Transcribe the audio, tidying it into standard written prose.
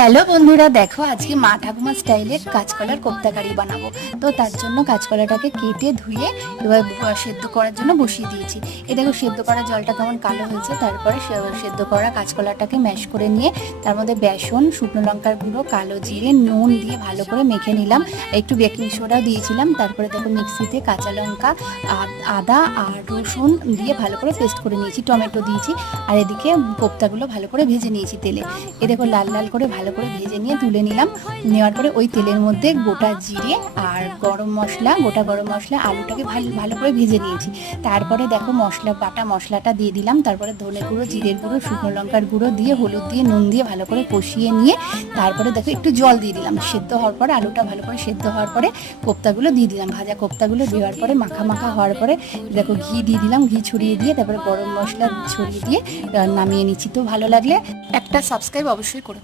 Hello বন্ধুরা, দেখো আজকে মা ঠাকুমা স্টাইলের কাঁচকলার কোপ্তা কারি বানাবো। তো তার জন্য কাঁচকলাটাকে কেটে ধুয়ে এবার সেদ্ধ করার জন্য বসিয়ে দিয়েছি। এই দেখো সেদ্ধ করা জলটা কেমন কালো হয়েছে। তারপরে সেদ্ধ করা কাঁচকলাটাকে ম্যাশ করে নিয়ে তার মধ্যে বেসন, শুকনো লঙ্কার গুঁড়ো, কালো জিরে, নুন দিয়ে ভালো করে মেখে নিলাম। একটু বেকিং সোডাও দিয়েছিলাম। তারপরে দেখো মিক্সিতে কাঁচা লঙ্কা, আদা আর রসুন দিয়ে ভালো করে পেস্ট করে নিয়েছি, টমেটো দিয়েছি। আর এদিকে কোপ্তাগুলো ভালো করে ভেজে নিয়েছি তেলে। এ দেখো লাল লাল করে ভালো করে ভেজে নিয়ে তুলে নিলাম। নেওয়ার পরে ওই তেলের মধ্যে গোটা জিরে আর গরম মশলা, গোটা গরম মশলা, আলুটাকে ভালো করে ভেজে নিয়েছি। তারপরে দেখো বাটা মশলাটা দিয়ে দিলাম। তারপরে ধনে গুঁড়ো, জিরের গুঁড়ো, শুকনো লঙ্কার গুঁড়ো দিয়ে, হলুদ দিয়ে, নুন দিয়ে ভালো করে কষিয়ে নিয়ে তারপরে দেখো একটু জল দিয়ে দিলাম। সেদ্ধ হওয়ার পরে আলুটা ভালো করে সেদ্ধ হওয়ার পরে কোপ্তাগুলো দিয়ে দিলাম। ভাজা কোপ্তাগুলো দেওয়ার পরে মাখা মাখা হওয়ার পরে দেখো ঘি দিয়ে দিলাম। ঘি ছড়িয়ে দিয়ে তারপরে গরম মশলা ছড়িয়ে দিয়ে নামিয়ে নিচ্ছি। তো ভালো লাগলে একটা সাবস্ক্রাইব অবশ্যই করো।